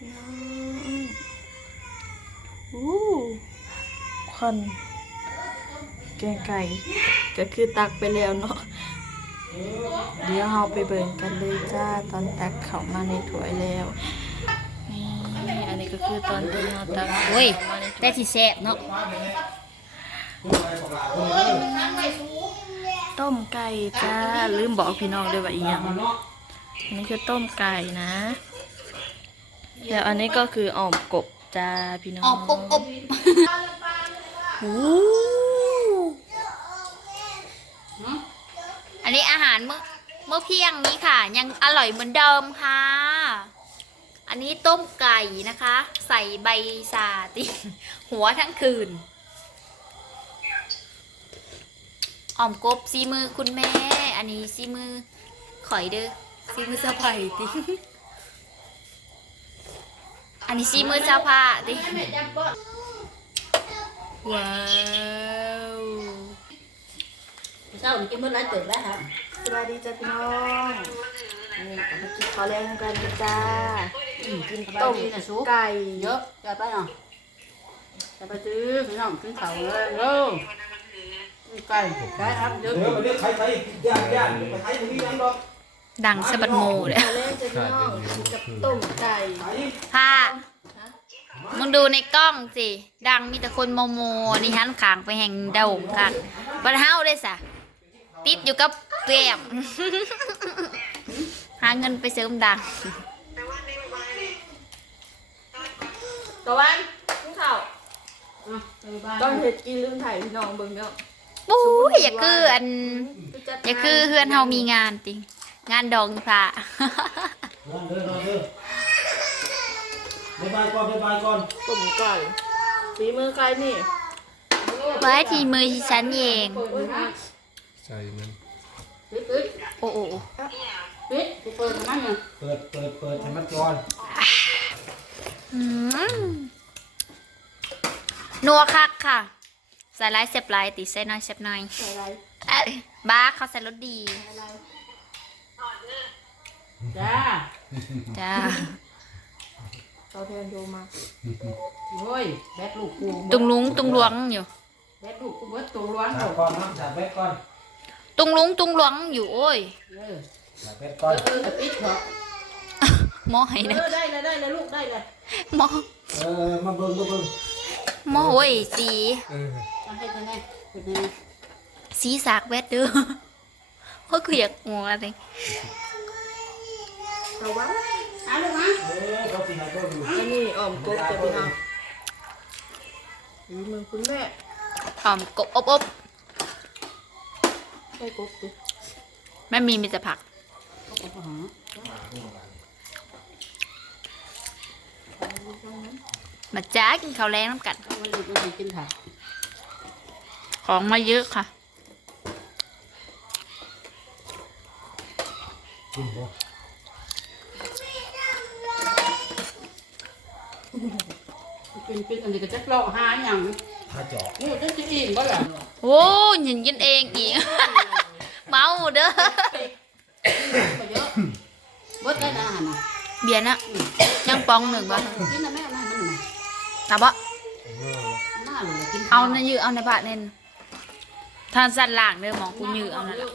อู้ควันแกงไก่ก็คือตักไปแล้วเนาะเดี๋ยวเราไปเบิ่งกันเลยจ้าตอนตักเข้ามาในถ้วยแล้วนี่อันนี้ก็คือตอนที่เราตักโอ้ยเข้ามาในถ้แต่วยที่แซ่บเนาะต้มไก่จ้าลืมบอกพี่น้องด้วยว่าอีหยังอันนี้คือต้มไก่นะ แล้วอันนี้ก็คืออ่อมกบจ้าพี่น้องออบอบอบโอ้อันนี้อาหารเมื่อเมื่อเพียงนี้ค่ะ ยังอร่อยเหมือนเดิมค่ะ อันนี้ต้มไก่นะคะ ใส่ใบสาติหัวทั้งคืนอ่อมกบซีมือคุณแม่ อันนี้ซีมือข่อยเด้อซีมือสะพายติ อันนี้ซีมือสะพาติว้าวเจ้านี่กินมื้อไรเติบแล้วครับสวัสดีจ้าพี่น้องนี่กลับมากินข้าวแรงกันจ้ากินต้ต้มมน่ะสุกไก่เยอะจะไปเนาะจะไปซื้อพี่น้องกินข้าวเลยเร็วกินไก่ได้ครับเยอะเดี๋ยววันนี้ใครใครย่างย่างไปใครตรงนี้ยังดอก ดังสะบัดโมเลยข้าวแรงจ้าพี่น้องกินกับต้มไก่ไหนพามึงดูในกล้องสิ ดังมีแต่คนโมโมนี่ฮันขางไปแห่งเดากันบัดเฮาได้สะติดอยู่กับเกมหาเงินไปเสริมดังตะวันกินข้าวอะไปบ้านต้องเฮ็ดกินลืมถ่ายพี่น้องเบิ่งเนาะปุ้ยอย่าคืออันอย่าคือเพื่อนเฮามีงานติง งานดองพระนอนเด้อนอนเด้อบ๊ายบายก่อนบ๊ายบายก่อนต้มไก่ฝีมือใครนี่ไว้ที่มือที่ฉันเองเปิดนะใส่มันปิดปิดโอ้โอ้โอ้ปิดกูเปิดมันเนี่ยเปิดเปิดเปิดให้มันก่อนนัวคักค่ะใส่ลายเสียบลายติใส่น้อยเสียบน้อยใส่อะไรเอ้ยบ้าเขาใส่รสดีอะไร จ้าจ้าเราแทนโยมาโอ้ยแบดลูกกูตุงลุงตุงหลวงอยู่ แบดลูกกูเบิดตัวร้อนจัหมบดก่อนนะจับเบ็ดก่อนตุงลุงตุงหลวงอยู่โอ้ยเออจับเบ็ดเอก่อนอเออแต่ปิดเถอะหมอให้เอนะอได้เลยได้เลยลูกได้เลยหมอเออมาเบิ่งมาเบิ่งหมอโอ้ยสีเออเอาให้ตัวแน่ตัวแน่สีสากแวดเด้อ เพราะคืออยากหัวเลยระวังเอาลูกมาเออเขาสิให้ก็อยู่อันนี้อ่อมกบจ้าพี่น้องฝีมือคุณแม่หอมกบอบอบใส่กบดิแม่มีมีแต่ผักเอาไปหามาจ้ากินข้าวแรงน้ำกันเอาไว้ลูกมันกินผักของมาเยอะค่ะ กินบ่กินกินอันนี้ก็จะเลาะหาอย่างถ้าเจาะนี่จะจะอิ่มก็แหละโอ้ยยินกินเองอีกเมาเด้อมาเยอะเบิดได้นะอาหารน่ะเบียร์นะยังปองหนึ่งวะกินนะแม่นะมันหน่อยตาบะน่าเลยกินเอาในยือเอาในบาทเน้นทานสันหล่างเด้อหมองกูยือเอานั่นแหละ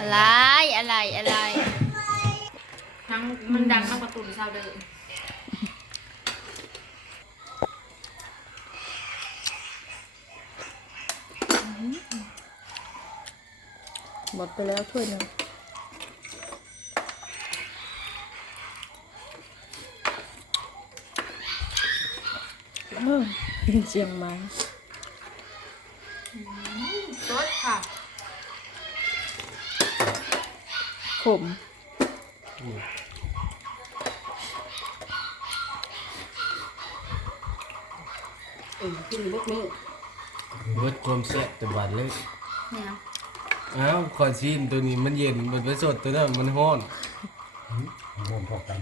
อะไรอะไรอะไร ทั้งมันดังทั้งประตูเศร้าเด้อหมดไปแล้วถ้วยหนึงเออเชียงใหม่ สดค่ะ ขมเออกินเบิดมือเบิดความแซ่บแต่หวานเลยเนี่ยอ้าวขอชิมตัวนี้มันเย็นมันไปสดตัวนั้นมันร้อนรวมพอกัน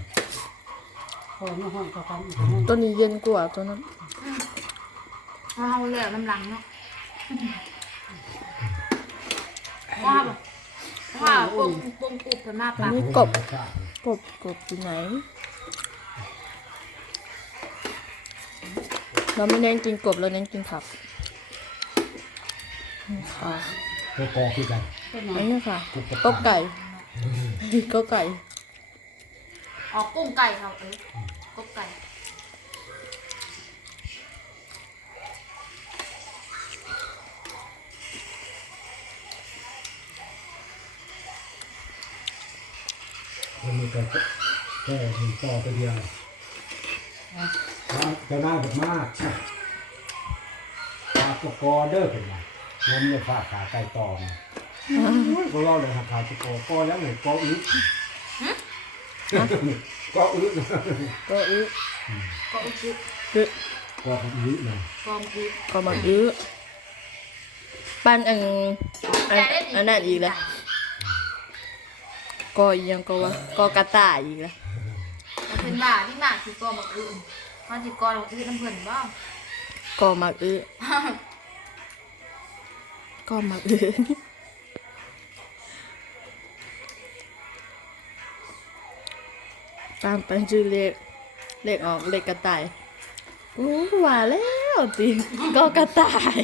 หอมหอมเขาทำตัวนี้เย็นกว่าตัวนั้นเอาเลยน้ำหลังเนาะว่าแบบค่ะปงปงกุบไปมากอันปะนี้กบ กบกบอยู่ไหนเราไม่เน้นกินกบเราเน้นกินผักนี่ค่ะตัวกอคือกันอันนี้ค่ะกบไก่กบไก่ ออกกุ้งไก่ค่ะเอ้ยกุ๊กไก่ มันมีแต่แค่หนึ่งต่อตัวเดียวจะน่าแบบมากปลากกอเด้อเป็นไงน้ำเนี่ยฝากขาไก่ต่อมาก็รอเลยครับขาตะกอกอแล้วเนี่ยกออึกออึก็อื้อก็อุกุอื้อกอของอึเลยกอมกุ๊ก็มาอื้อปั้นอันอันอันนั้นอีกแล้ว ก็อีกยังก็ว่าก็กระต่ายอีกแล้วแต่เพิ่นบ่าพี่บ่าสิกอมาอื่นมาสิกอมาอื่นน้ำเพิ่นบ่ก็มาอื้อก็มาอื้อตามไปชื่อเลขเลขออกเลขกระต่ายโอ้ว่าแล้วติก็กระต่าย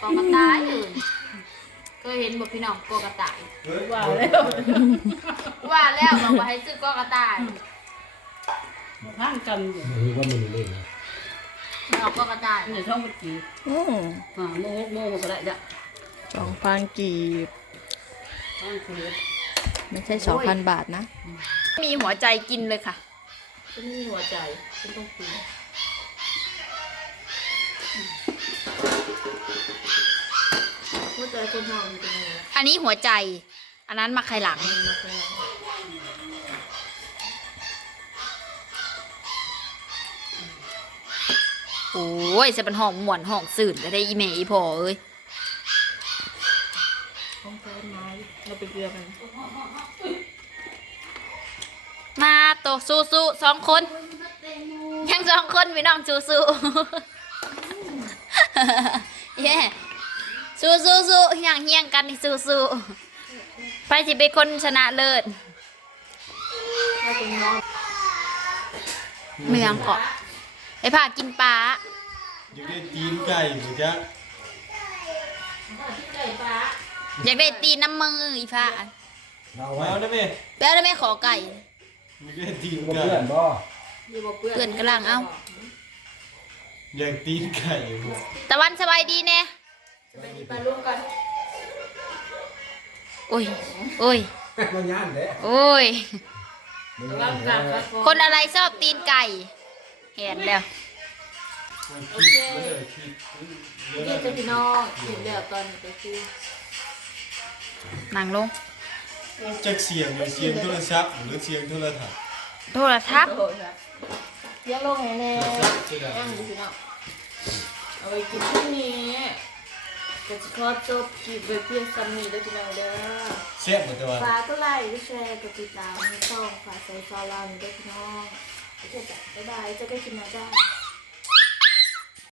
กอกระต่ายเออ เคยเห็นบ่พี่น้องกอกระต่าย ว่าแล้วว่าแล้วบอกว่าให้ซื้อกอกระต่ายพังกันอยู่มือว่ามันเล่นนะมันออกกอกระต่ายในช่องเมื่อกี้อืมอ่าโมโมก็ได้จ้ะสองพันกีบ พังคือไม่ใช่สองพันบาทนะ มีหัวใจกินเลยค่ะจะมีหัวใจเป็นต้องกิน ใจคนทำเป็นไงอันนี้หัวใจ อันนั้นมาไข่หลังโอ้ยจะเป็นห้องหมวนห้องสื่นจะได้อีเมอีพอเอ้ยต้องใช้ไม้เราไปเกลือมันมาโตสู้สู้ๆสองคน ยังสองคนพี่น้องสู้สู้ๆเย้ สู้สู้สู้ๆอย่างเฮียงกันนี่สู้สู้ๆไปสิเป็นคนชนะเลิศเมืองเกาะไอ้ผ่ากินปลาอยู่ได้ตีนไก่หรือจ๊ะอยากได้ตีนน้ำมืออีผ่าเราไว้เอาได้ไหมแล้วได้ไหม่ขอไก่อยู่ได้ตีนเพื่ไก่อนบ่เพื่อนกำลังเอาอยากตีนไก่บ่ตะวันสบายดีแน่ โอ้ย โอ้ย มันย่านแหละโอ้ยมันย่านแหละคนอะไรชอบตีนไก่ เห็นแล้วมันคิดมันเลยคิดเยอะนี่แล้วจะพี่น้องเห็นแล้วตอนนี้ก็คือนั่งลงจากเสียงมันเสียงโทรศัพท์หรือเสียงโทรทัศน์โทรทัศน์เลี้ยงลงแน่ โทรศัพท์จะได้ๆย่างดูพี่น้องเอาไปกินพรุ่งนี้ ก็จะขอจบคลิปไว้เพียงซ้ำนี้แล้วพี่น้องเด้อแซ่บเหมือนแต่ว่าฝากก็ไลค์ก็แชร์ก็ติดตามให้ช่องฝากใส่ฟอลลันด้วยพี่น้องโอเคจ้ะบ๊ายบายเจอกันคลิปหน้าจ้า